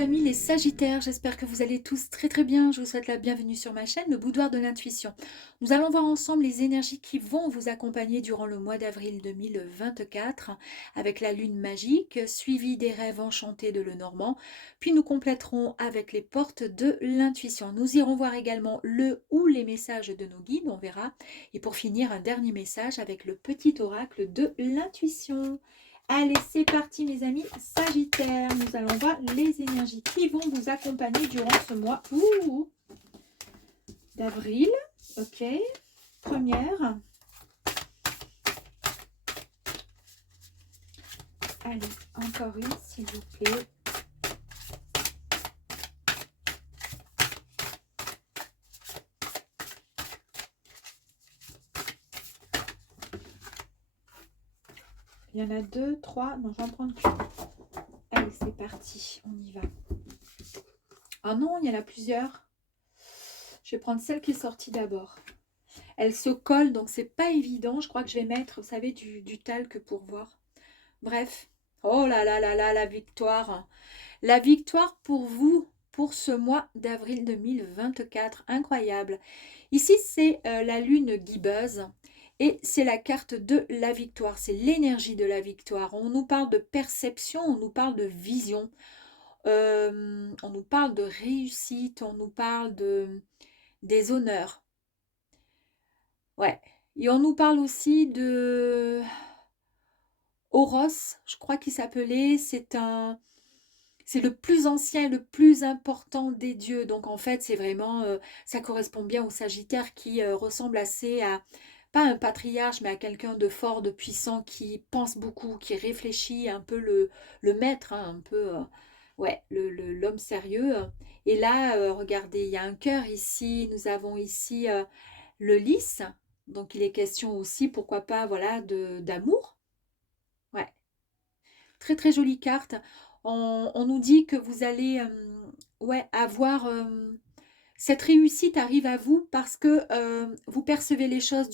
amis les Sagittaires, j'espère que vous allez tous très très bien. Je vous souhaite la bienvenue sur ma chaîne, le Boudoir de l'intuition. Nous allons voir ensemble les énergies qui vont vous accompagner durant le mois d'avril 2024 avec la lune magique, suivie des rêves enchantés de Lenormand. Puis nous compléterons avec les portes de l'intuition. Nous irons voir également le ou les messages de nos guides, on verra. Et pour finir, un dernier message avec le petit oracle de l'intuition. Allez, c'est parti mes amis Sagittaires. Nous allons voir les énergies qui vont vous accompagner durant ce mois d'avril. Ok, première. Allez, encore une s'il vous plaît. Il y en a deux, trois. Non, je vais en prendre qu'une. Allez, c'est parti. On y va. Ah non, il y en a plusieurs. Je vais prendre celle qui est sortie d'abord. Elle se colle, donc c'est pas évident. Je crois que je vais mettre, vous savez, du talc pour voir. Bref. Oh là là là là, la victoire. La victoire pour vous, pour ce mois d'avril 2024. Incroyable. Ici, c'est la lune gibbeuse. Et c'est la carte de la victoire. C'est l'énergie de la victoire. On nous parle de perception, on nous parle de vision. On nous parle de réussite, on nous parle des honneurs. Ouais. Et on nous parle aussi de Horos, je crois qu'il s'appelait. C'est le plus ancien et le plus important des dieux. Donc en fait, c'est vraiment, ça correspond bien au Sagittaire qui ressemble assez à, pas un patriarche, mais à quelqu'un de fort, de puissant, qui pense beaucoup, qui réfléchit, un peu le maître, hein, un peu, ouais, l'homme sérieux. Et là, regardez, il y a un cœur ici, nous avons ici le lys. Donc il est question aussi, pourquoi pas, voilà, d'amour. Ouais, très très jolie carte. On nous dit que vous allez ouais, avoir cette réussite arrive à vous parce que vous percevez les choses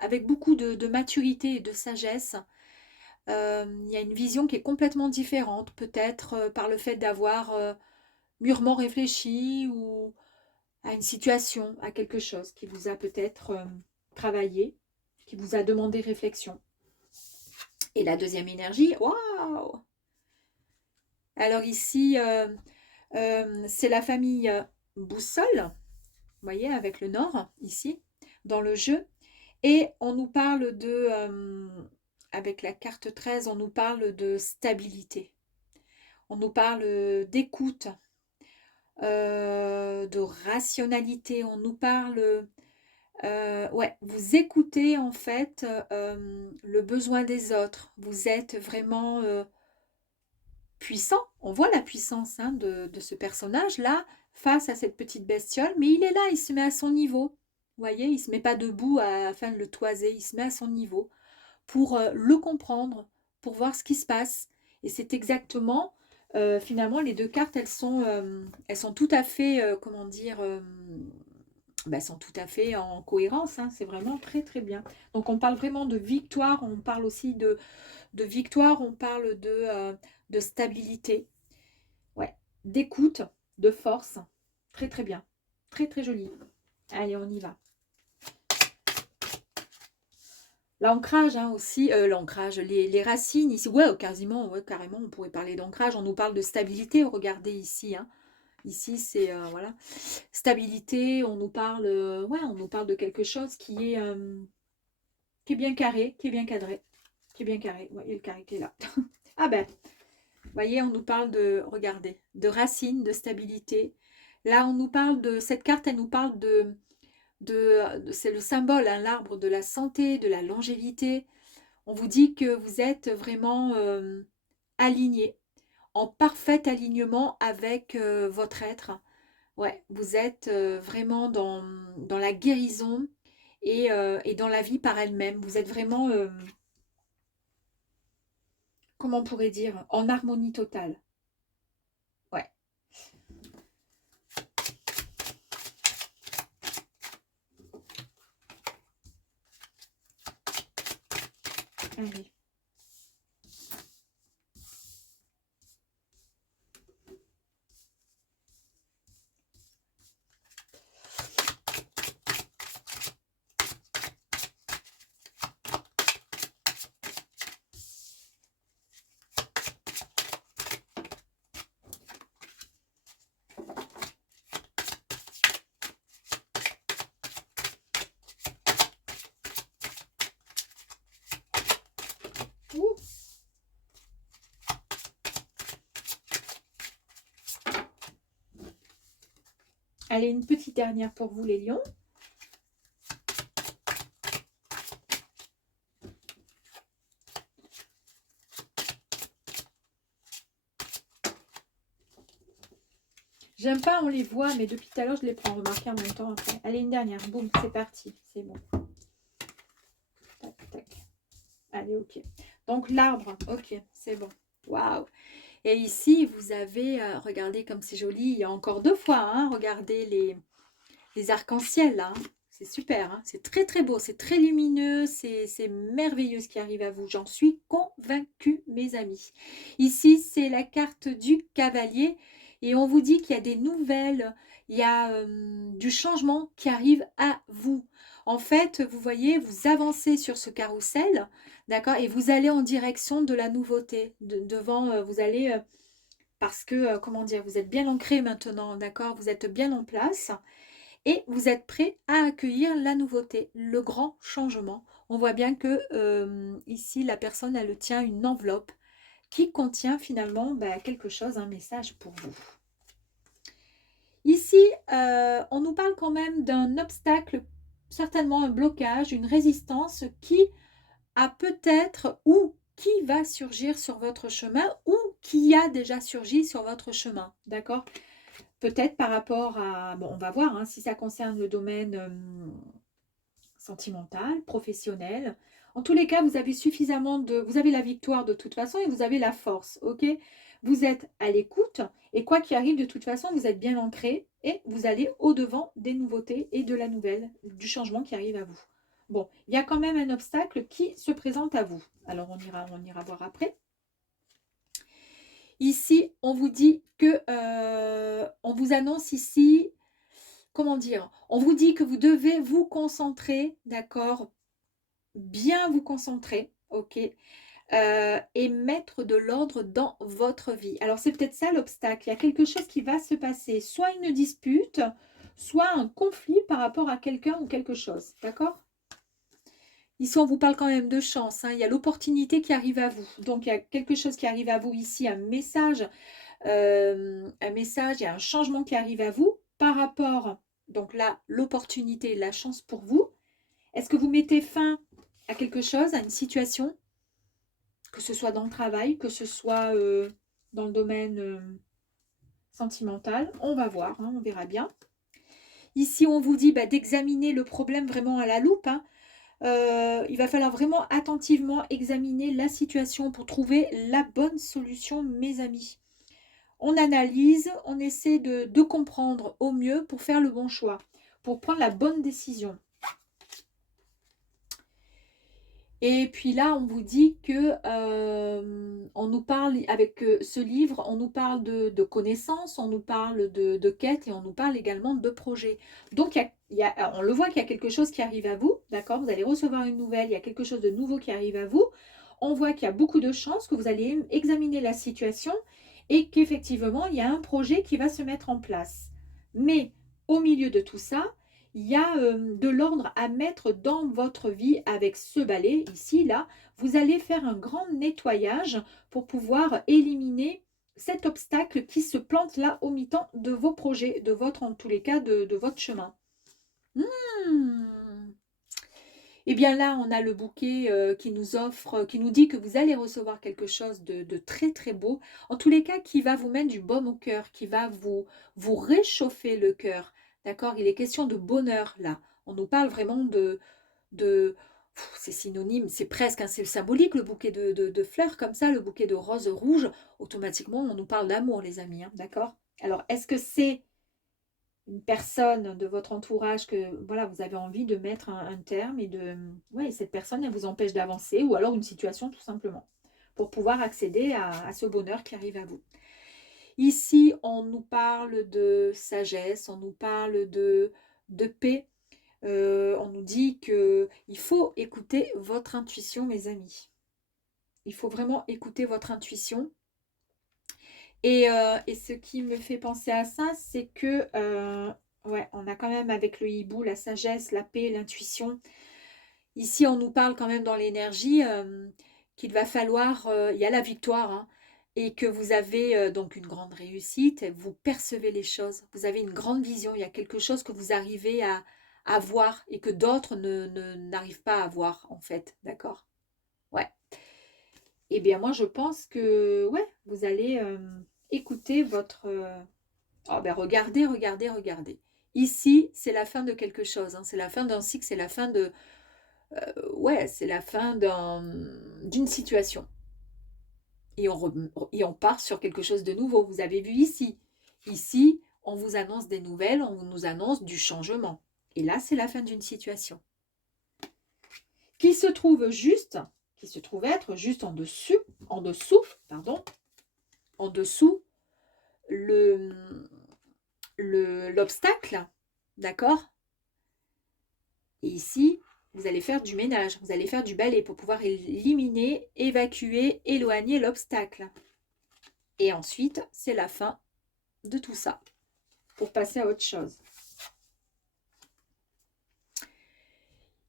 avec beaucoup de maturité et de sagesse. Il y a une vision qui est complètement différente, peut-être par le fait d'avoir mûrement réfléchi ou à une situation, à quelque chose qui vous a peut-être travaillé, qui vous a demandé réflexion. Et la deuxième énergie, waouh! Alors ici, c'est la famille Boussole, vous voyez, avec le nord, ici, dans le jeu. Et on nous parle avec la carte 13, on nous parle de stabilité. On nous parle d'écoute, de rationalité. On nous parle, ouais, vous écoutez en fait le besoin des autres. Vous êtes vraiment puissant. On voit la puissance hein, de ce personnage-là face à cette petite bestiole, mais il est là, il se met à son niveau. Vous voyez, il ne se met pas debout afin de le toiser, il se met à son niveau pour le comprendre, pour voir ce qui se passe. Et c'est exactement, finalement, les deux cartes, elles sont tout à fait, comment dire, elles sont tout à fait en cohérence. Hein, c'est vraiment très, très bien. Donc, on parle vraiment de victoire, on parle aussi de victoire, on parle de stabilité, ouais, d'écoute, de force. Très très bien, très très joli. Allez, on y va. L'ancrage hein, aussi, l'ancrage, les racines ici, ouais, quasiment, ouais, carrément, on pourrait parler d'ancrage. On nous parle de stabilité, regardez ici, hein. Ici, c'est, voilà, stabilité, on nous parle, ouais, on nous parle de quelque chose qui est bien carré, qui est bien cadré, qui est bien carré. Ouais, il y a le carré qui est là. Ah ben, vous voyez, on nous parle de, regardez, de racines, de stabilité. Là, on nous parle de, cette carte, elle nous parle c'est le symbole, hein, l'arbre de la santé, de la longévité. On vous dit que vous êtes vraiment aligné, en parfait alignement avec votre être. Ouais, vous êtes vraiment dans la guérison et dans la vie par elle-même. Vous êtes vraiment, comment on pourrait dire, en harmonie totale. Ouais. Allez. Allez, une petite dernière pour vous, les lions. J'aime pas, on les voit, mais depuis tout à l'heure, je les prends remarquer en même temps après. Allez, une dernière. Boum, c'est parti. C'est bon. Tac, tac. Allez, ok. Donc, l'arbre. Ok, c'est bon. Waouh. Et ici, vous avez, regardez comme c'est joli. Il y a encore 2 fois, hein. Regardez les arcs-en-ciel, là. Hein. C'est super, hein. C'est très, très beau. C'est très lumineux. C'est merveilleux ce qui arrive à vous. J'en suis convaincue, mes amis. Ici, c'est la carte du cavalier. Et on vous dit qu'il y a des nouvelles, il y a du changement qui arrive à vous. En fait, vous voyez, vous avancez sur ce carrousel, d'accord, et vous allez en direction de la nouveauté. Devant, vous allez, parce que, comment dire, vous êtes bien ancré maintenant, d'accord, vous êtes bien en place, et vous êtes prêt à accueillir la nouveauté, le grand changement. On voit bien que ici, la personne, elle tient une enveloppe qui contient finalement quelque chose, un message pour vous. Ici, on nous parle quand même d'un obstacle, certainement un blocage, une résistance qui a peut-être ou qui va surgir sur votre chemin ou qui a déjà surgi sur votre chemin, d'accord? Peut-être par rapport à, bon, on va voir hein, si ça concerne le domaine sentimental, professionnel. En tous les cas, vous avez suffisamment de... Vous avez la victoire de toute façon et vous avez la force, ok? Vous êtes à l'écoute et quoi qu'il arrive, de toute façon, vous êtes bien ancré et vous allez au-devant des nouveautés et de la nouvelle, du changement qui arrive à vous. Bon, il y a quand même un obstacle qui se présente à vous. Alors, on ira voir après. Ici, on vous dit que... on vous annonce ici... Comment dire? On vous dit que vous devez vous concentrer, d'accord? Bien vous concentrer, ok, et mettre de l'ordre dans votre vie. Alors, c'est peut-être ça l'obstacle. Il y a quelque chose qui va se passer, soit une dispute, soit un conflit par rapport à quelqu'un ou quelque chose, d'accord? Ici, on vous parle quand même de chance, hein. Il y a l'opportunité qui arrive à vous. Donc, il y a quelque chose qui arrive à vous ici, un message, il y a un changement qui arrive à vous par rapport, donc là, l'opportunité, la chance pour vous. Est-ce que vous mettez fin à quelque chose, à une situation, que ce soit dans le travail, que ce soit dans le domaine sentimental? On va voir, hein, on verra bien. Ici, on vous dit d'examiner le problème vraiment à la loupe. Hein. Il va falloir vraiment attentivement examiner la situation pour trouver la bonne solution, mes amis. On analyse, on essaie de comprendre au mieux pour faire le bon choix, pour prendre la bonne décision. Et puis là, on vous dit que on nous parle, avec ce livre, on nous parle de connaissances, on nous parle de quêtes et on nous parle également de projets. Donc, on le voit qu'il y a quelque chose qui arrive à vous, d'accord? Vous allez recevoir une nouvelle, il y a quelque chose de nouveau qui arrive à vous. On voit qu'il y a beaucoup de chances que vous allez examiner la situation et qu'effectivement, il y a un projet qui va se mettre en place. Mais au milieu de tout ça, il y a de l'ordre à mettre dans votre vie avec ce balai, ici, là. Vous allez faire un grand nettoyage pour pouvoir éliminer cet obstacle qui se plante là au mi-temps de vos projets, de votre, en tous les cas, de votre chemin. Et bien là, on a le bouquet qui nous offre, qui nous dit que vous allez recevoir quelque chose de très très beau. En tous les cas, qui va vous mettre du baume au cœur, qui va vous réchauffer le cœur. D'accord? Il est question de bonheur là. On nous parle vraiment de c'est synonyme, c'est presque, hein, c'est symbolique le bouquet de fleurs comme ça, le bouquet de roses rouges. Automatiquement, on nous parle d'amour, les amis. Hein, d'accord? Alors, est-ce que c'est une personne de votre entourage que voilà, vous avez envie de mettre un terme et de ouais, cette personne elle vous empêche d'avancer ou alors une situation tout simplement pour pouvoir accéder à ce bonheur qui arrive à vous. Ici, on nous parle de sagesse, on nous parle de paix. On nous dit que il faut écouter votre intuition, mes amis. Il faut vraiment écouter votre intuition. Et ce qui me fait penser à ça, c'est que ouais, on a quand même avec le hibou la sagesse, la paix, l'intuition. Ici, on nous parle quand même dans l'énergie qu'il va falloir, il y a la victoire, hein, et que vous avez donc une grande réussite, vous percevez les choses, vous avez une grande vision, il y a quelque chose que vous arrivez à voir et que d'autres n'arrivent pas à voir en fait, d'accord? Ouais. Eh bien moi je pense que ouais, vous allez écouter votre... oh, ben, regardez, regardez, regardez. Ici, c'est la fin de quelque chose, hein, c'est la fin d'un cycle, c'est la fin de... ouais, c'est la fin d'une situation. Et on part sur quelque chose de nouveau. Vous avez vu ici. Ici, on vous annonce des nouvelles, on nous annonce du changement. Et là, c'est la fin d'une situation. Qui se trouve juste, qui se trouve être juste en dessous, pardon, en dessous le, l'obstacle, d'accord? Et ici, vous allez faire du ménage, vous allez faire du balai pour pouvoir éliminer, évacuer, éloigner l'obstacle. Et ensuite, c'est la fin de tout ça pour passer à autre chose.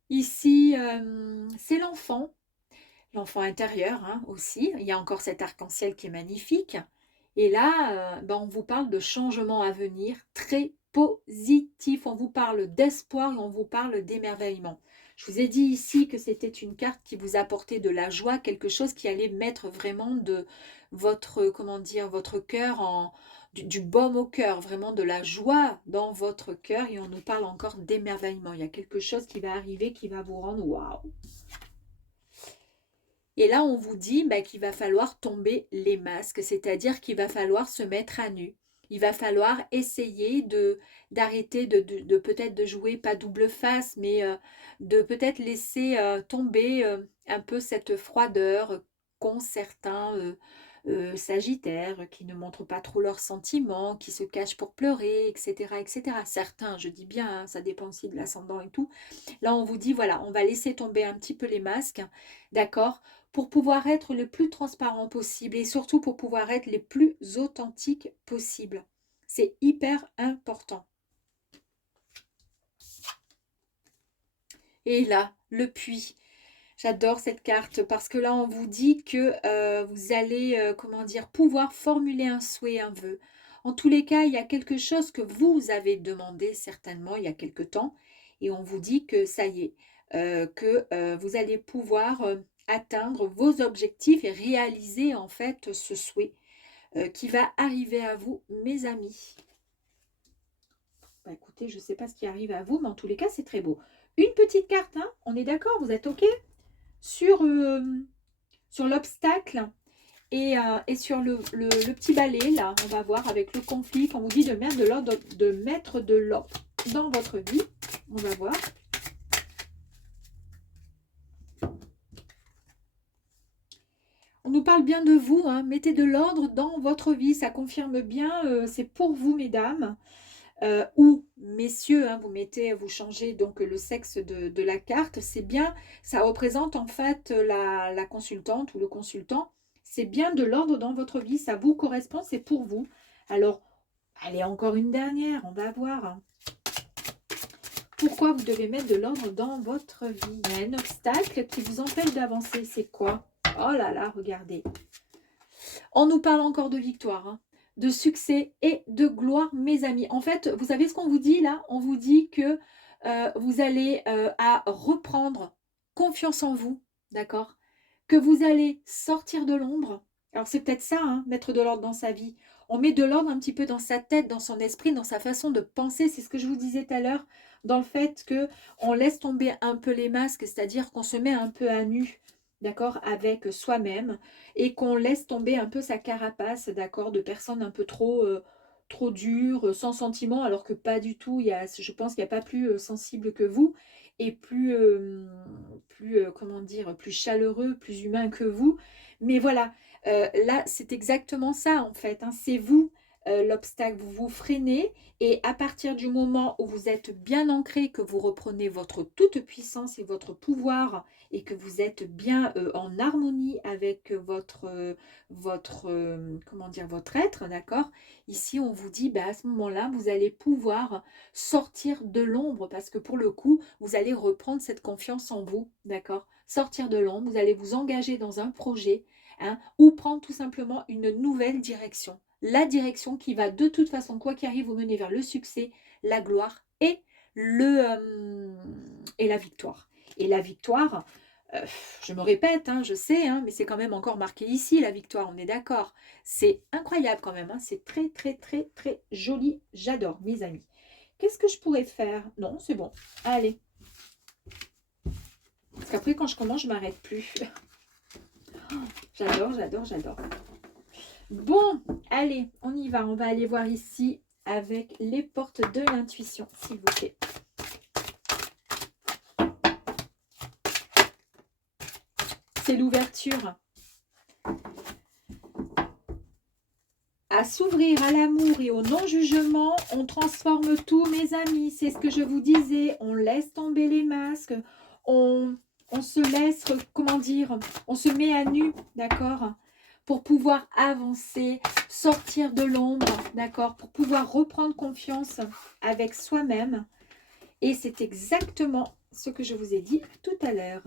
Ici, c'est l'enfant intérieur hein, aussi. Il y a encore cet arc-en-ciel qui est magnifique. Et là, ben, on vous parle de changements à venir très positifs. On vous parle d'espoir et on vous parle d'émerveillement. Je vous ai dit ici que c'était une carte qui vous apportait de la joie, quelque chose qui allait mettre vraiment de votre, comment dire, votre cœur du baume au cœur, vraiment de la joie dans votre cœur. Et on nous parle encore d'émerveillement. Il y a quelque chose qui va arriver qui va vous rendre waouh. Et là, on vous dit bah, qu'il va falloir tomber les masques, c'est-à-dire qu'il va falloir se mettre à nu. Il va falloir essayer d'arrêter de peut-être de jouer, pas double face, mais de peut-être laisser tomber un peu cette froideur qu'ont certains sagittaires qui ne montrent pas trop leurs sentiments, qui se cachent pour pleurer, etc. etc. Certains, je dis bien, hein, ça dépend aussi de l'ascendant et tout. Là, on vous dit, voilà, on va laisser tomber un petit peu les masques, d'accord, pour pouvoir être le plus transparent possible et surtout pour pouvoir être les plus authentiques possible. C'est hyper important. Et là, le puits. J'adore cette carte parce que là, on vous dit que vous allez, comment dire, pouvoir formuler un souhait, un vœu. En tous les cas, il y a quelque chose que vous avez demandé certainement il y a quelque temps et on vous dit que ça y est, que vous allez pouvoir atteindre vos objectifs et réaliser en fait ce souhait qui va arriver à vous, mes amis. Bah, écoutez, je ne sais pas ce qui arrive à vous, mais en tous les cas, c'est très beau. Une petite carte, hein, on est d'accord, vous êtes OK sur, sur l'obstacle et sur le petit balai, là, on va voir avec le conflit, quand on vous dit de mettre de l'ordre dans votre vie. On va voir. On nous parle bien de vous, hein. Mettez de l'ordre dans votre vie, ça confirme bien, c'est pour vous, mesdames. Ou messieurs, hein, vous changez donc le sexe de la carte, c'est bien, ça représente en fait la consultante ou le consultant, c'est bien de l'ordre dans votre vie, ça vous correspond, c'est pour vous. Alors, allez, encore une dernière, on va voir. Pourquoi vous devez mettre de l'ordre dans votre vie? Il y a un obstacle qui vous empêche d'avancer, c'est quoi? Oh là là, regardez. On nous parle encore de victoire, hein, de succès et de gloire, mes amis. En fait, vous savez ce qu'on vous dit là? On vous dit que vous allez à reprendre confiance en vous, d'accord? Que vous allez sortir de l'ombre. Alors c'est peut-être ça, hein, mettre de l'ordre dans sa vie. On met de l'ordre un petit peu dans sa tête, dans son esprit, dans sa façon de penser. C'est ce que je vous disais tout à l'heure, dans le fait que on laisse tomber un peu les masques, c'est-à-dire qu'on se met un peu à nu, d'accord, avec soi-même et qu'on laisse tomber un peu sa carapace, d'accord, de personnes un peu trop dures, sans sentiment, alors que pas du tout. Je pense qu'il n'y a pas plus sensible que vous et plus comment dire, plus chaleureux, plus humain que vous. Mais voilà, là, c'est exactement ça en fait, hein, c'est vous. l'obstacle, vous vous freinez et à partir du moment où vous êtes bien ancré, que vous reprenez votre toute puissance et votre pouvoir et que vous êtes bien en harmonie avec comment dire, votre être, d'accord? Ici, on vous dit, bah, à ce moment-là, vous allez pouvoir sortir de l'ombre parce que pour le coup, vous allez reprendre cette confiance en vous, d'accord? Sortir de l'ombre, vous allez vous engager dans un projet, hein, ou prendre tout simplement une nouvelle direction. La direction qui va de toute façon, quoi qu'il arrive, vous mener vers le succès, la gloire et la victoire. Et la victoire, euh, je me répète, hein, je sais, hein, mais c'est quand même encore marqué ici, la victoire, on est d'accord. C'est incroyable quand même, hein, c'est très, très, très, très joli. J'adore, mes amis. Qu'est-ce que je pourrais faire? Non, c'est bon. Allez. Parce qu'après, quand je commence, je ne m'arrête plus. J'adore, j'adore, j'adore. Bon, allez, on y va. On va aller voir ici avec les portes de l'intuition, s'il vous plaît. C'est l'ouverture. À s'ouvrir à l'amour et au non-jugement, on transforme tout, mes amis. C'est ce que je vous disais. On laisse tomber les masques. On se laisse, comment dire, on se met à nu, d'accord? Pour pouvoir avancer, sortir de l'ombre, d'accord? Pour pouvoir reprendre confiance avec soi-même. Et c'est exactement ce que je vous ai dit tout à l'heure.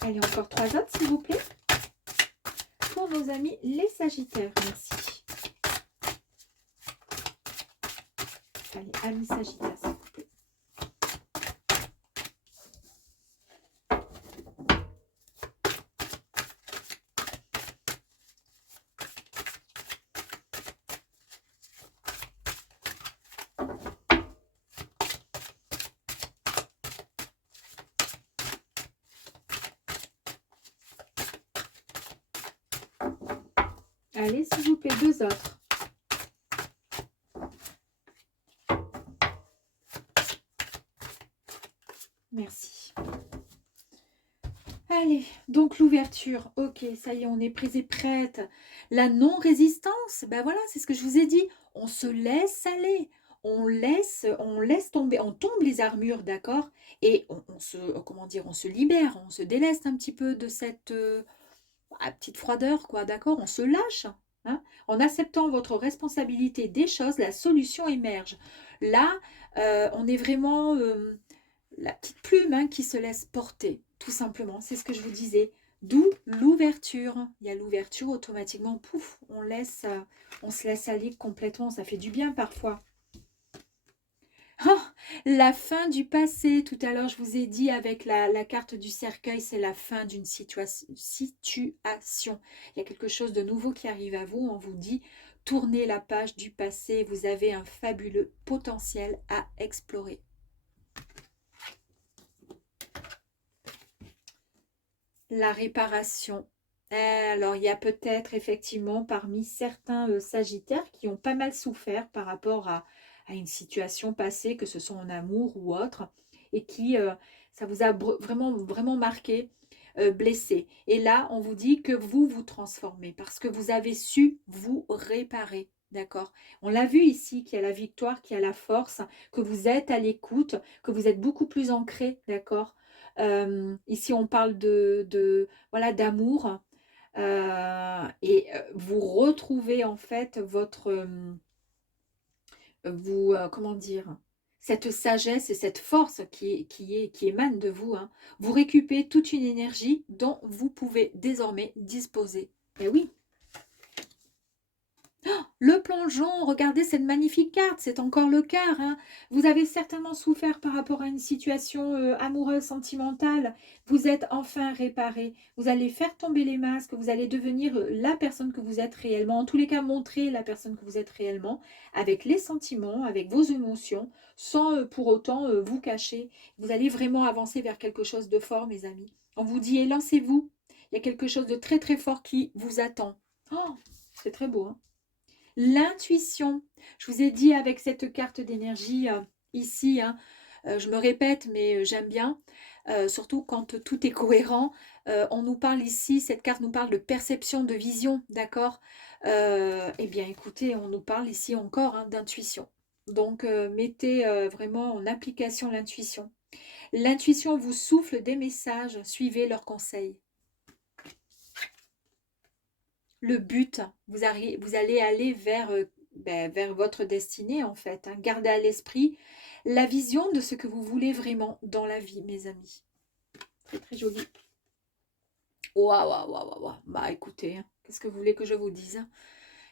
Allez, encore 3 autres, s'il vous plaît. Pour nos amis les Sagittaires, merci. Allez, amis Sagittaires, s'il vous plaît. Allez, s'il vous plaît, 2 autres. Merci. Allez, donc l'ouverture. Ok, ça y est, on est prêts et prête. La non-résistance, ben voilà, c'est ce que je vous ai dit. On se laisse aller. On laisse tomber, on tombe les armures, d'accord? Et on se, comment dire, on se libère, on se déleste un petit peu de cette petite froideur, quoi, d'accord? On se lâche. Hein. En acceptant votre responsabilité des choses, la solution émerge. Là, on est vraiment la petite plume, hein, qui se laisse porter, tout simplement. C'est ce que je vous disais. D'où l'ouverture. Il y a l'ouverture, automatiquement, pouf, on se laisse aller complètement. Ça fait du bien parfois. Oh, la fin du passé. Tout à l'heure, je vous ai dit avec la carte du cercueil, c'est la fin d'une situation. Il y a quelque chose de nouveau qui arrive à vous. On vous dit, tournez la page du passé. Vous avez un fabuleux potentiel à explorer. La réparation. Alors, il y a peut-être effectivement parmi certains Sagittaires qui ont pas mal souffert par rapport à une situation passée, que ce soit en amour ou autre, et qui, ça vous a vraiment, vraiment marqué, blessé. Et là, on vous dit que vous vous transformez parce que vous avez su vous réparer. D'accord? On l'a vu ici, qu'il y a la victoire, qu'il y a la force, que vous êtes à l'écoute, que vous êtes beaucoup plus ancré, d'accord? Ici, on parle voilà, d'amour. Vous retrouvez en fait comment dire, cette sagesse et cette force qui émane de vous. Hein. Vous récupérez toute une énergie dont vous pouvez désormais disposer. Et oui, le plongeon, regardez cette magnifique carte, c'est encore le cœur. Hein. Vous avez certainement souffert par rapport à une situation amoureuse, sentimentale. Vous êtes enfin réparé. Vous allez faire tomber les masques, vous allez devenir la personne que vous êtes réellement. En tous les cas, montrer la personne que vous êtes réellement, avec les sentiments, avec vos émotions, sans pour autant vous cacher. Vous allez vraiment avancer vers quelque chose de fort, mes amis. On vous dit, lancez-vous. Il y a quelque chose de très très fort qui vous attend. Oh, c'est très beau, hein. L'intuition, je vous ai dit avec cette carte d'énergie ici, hein, Je me répète, mais j'aime bien, surtout quand tout est cohérent. On nous parle ici, cette carte nous parle de perception, de vision, d'accord? Eh bien, écoutez, on nous parle ici encore hein, d'intuition. Donc, mettez vraiment en application l'intuition. L'intuition vous souffle des messages, suivez leurs conseils. Le but, vous allez aller vers, vers votre destinée en fait. Hein. Gardez à l'esprit la vision de ce que vous voulez vraiment dans la vie, mes amis. Très très joli. Waouh, waouh, waouh, waouh. Bah écoutez, hein, qu'est-ce que vous voulez que je vous dise?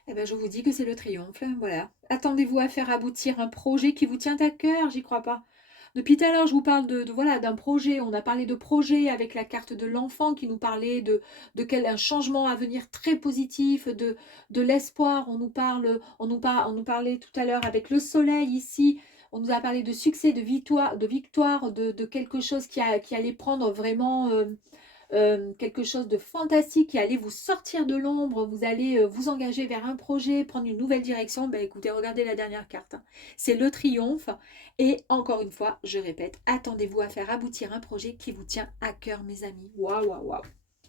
Eh ben, je vous dis que c'est le triomphe. Hein, voilà. Attendez-vous à faire aboutir un projet qui vous tient à cœur, j'y crois pas. Depuis tout à l'heure, je vous parle voilà, d'un projet. On a parlé de projet avec la carte de l'enfant qui nous parlait de un changement à venir très positif, de l'espoir. On nous parlait tout à l'heure avec le soleil ici. On nous a parlé de succès, de quelque chose qui allait prendre vraiment quelque chose de fantastique qui allait vous sortir de l'ombre, vous allez vous engager vers un projet, prendre une nouvelle direction, ben écoutez, regardez la dernière carte. Hein. C'est le triomphe. Et encore une fois, je répète, attendez-vous à faire aboutir un projet qui vous tient à cœur, mes amis. Waouh, waouh, waouh.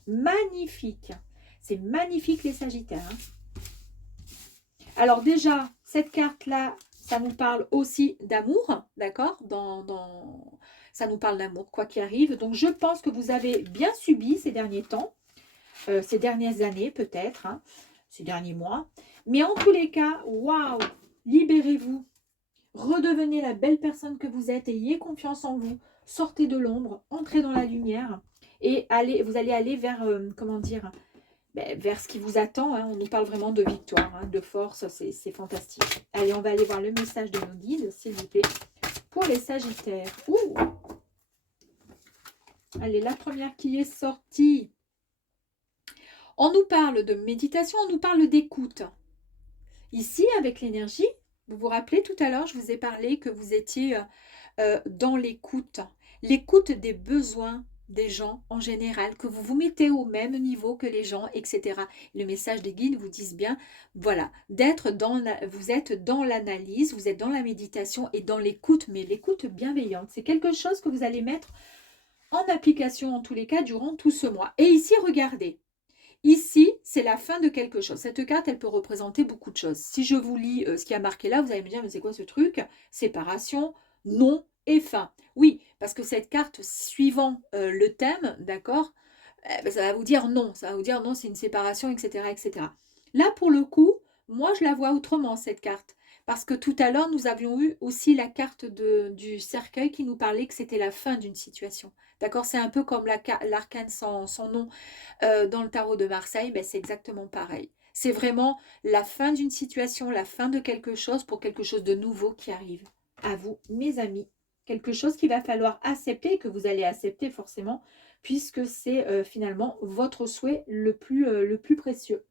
Magnifique. C'est magnifique les Sagittaires. Hein. Alors déjà, cette carte-là, ça nous parle aussi d'amour, d'accord Ça nous parle d'amour, quoi qu'il arrive. Donc, je pense que vous avez bien subi ces derniers temps, ces dernières années peut-être, hein, ces derniers mois. Mais en tous les cas, waouh, libérez-vous. Redevenez la belle personne que vous êtes. Ayez confiance en vous. Sortez de l'ombre, entrez dans la lumière. Et vous allez aller vers, comment dire, vers ce qui vous attend. Hein. On nous parle vraiment de victoire, hein, de force. C'est fantastique. Allez, on va aller voir le message de nos guides, s'il vous plaît, pour les Sagittaires. Ouh! Allez, la première qui est sortie. On nous parle de méditation, on nous parle d'écoute. Ici, avec l'énergie, vous vous rappelez tout à l'heure, je vous ai parlé que vous étiez dans l'écoute. L'écoute des besoins des gens en général, que vous vous mettez au même niveau que les gens, etc. Le message des guides vous disent bien, voilà, vous êtes dans l'analyse, vous êtes dans la méditation et dans l'écoute, mais l'écoute bienveillante. C'est quelque chose que vous allez mettre en application en tous les cas durant tout ce mois. Et ici, regardez. Ici, c'est la fin de quelque chose. Cette carte, elle peut représenter beaucoup de choses. Si je vous lis ce qui a marqué là, vous allez me dire, mais c'est quoi ce truc? Séparation, non et fin. Oui, parce que cette carte, suivant le thème, d'accord, ça va vous dire non. Ça va vous dire non, c'est une séparation, etc., etc. Là, pour le coup, moi, je la vois autrement, cette carte. Parce que tout à l'heure, nous avions eu aussi la carte du cercueil qui nous parlait que c'était la fin d'une situation. D'accord? C'est un peu comme l'arcane sans nom dans le tarot de Marseille, ben, c'est exactement pareil. C'est vraiment la fin d'une situation, la fin de quelque chose pour quelque chose de nouveau qui arrive. À vous, mes amis. Quelque chose qu'il va falloir accepter, que vous allez accepter forcément, puisque c'est finalement votre souhait le plus précieux.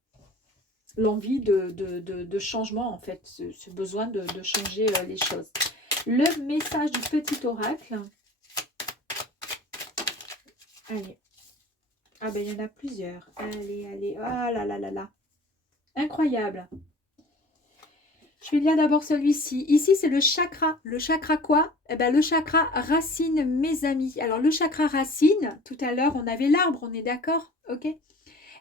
L'envie de changement, en fait, ce besoin de changer les choses. Le message du petit oracle. Allez. Ah ben, il y en a plusieurs. Allez, allez. Ah là là là là. Incroyable. Je vais lire d'abord celui-ci. Ici, c'est le chakra. Le chakra quoi? Eh ben, le chakra racine, mes amis. Alors, le chakra racine, tout à l'heure, on avait l'arbre, on est d'accord? Ok?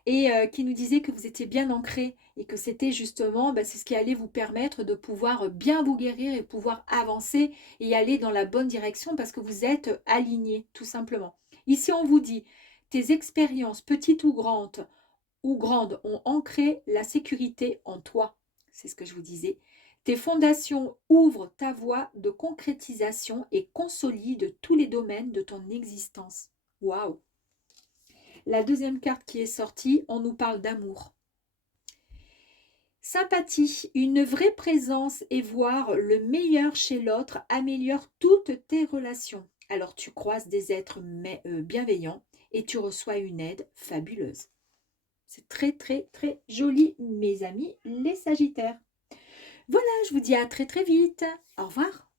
Et qui nous disait que vous étiez bien ancré et que c'était justement, c'est ce qui allait vous permettre de pouvoir bien vous guérir et pouvoir avancer et aller dans la bonne direction parce que vous êtes aligné, tout simplement. Ici, on vous dit, tes expériences, petites ou grandes, ont ancré la sécurité en toi. C'est ce que je vous disais. Tes fondations ouvrent ta voie de concrétisation et consolident tous les domaines de ton existence. Waouh! La deuxième carte qui est sortie, on nous parle d'amour. Sympathie, une vraie présence et voir le meilleur chez l'autre améliore toutes tes relations. Alors tu croises des êtres bienveillants et tu reçois une aide fabuleuse. C'est très très très joli, mes amis les Sagittaires. Voilà, je vous dis à très très vite. Au revoir.